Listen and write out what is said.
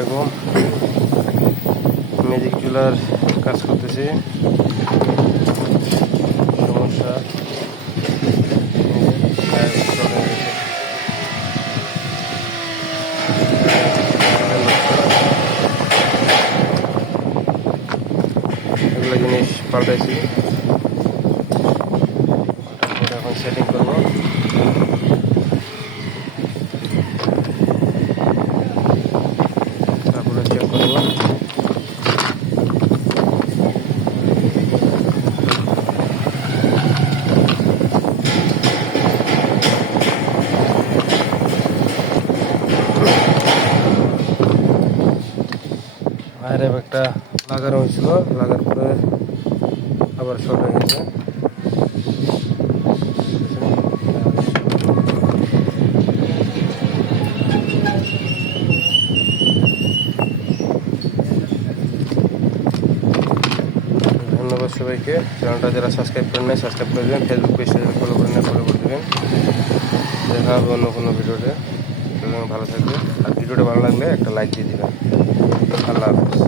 আলাইকুম। ম্যাজিক চুলার কাজ করতেছি। সমস্যা এগুলো জিনিস পাল্টাইছি, এখন সেটিং করবো। তারপরে চেক করবো। বাইরে একটা লাগানো হয়েছিল, লাগার পরে আবার শর্ট হয়ে গেছে। ধন্যবাদ সবাইকে। চ্যানেলটা যারা সাবস্ক্রাইব করেন না সাবস্ক্রাইব করে দেবেন, ফেসবুক পেজটা ফলো করে না ফলো করে দেবেন। দেখা হবে অন্য কোনো ভিডিওতে। ভালো থাকবে, আর ভিডিওটা ভালো লাগলে একটা লাইক দিয়ে দেবেন। আল্লাহ হাফেজ।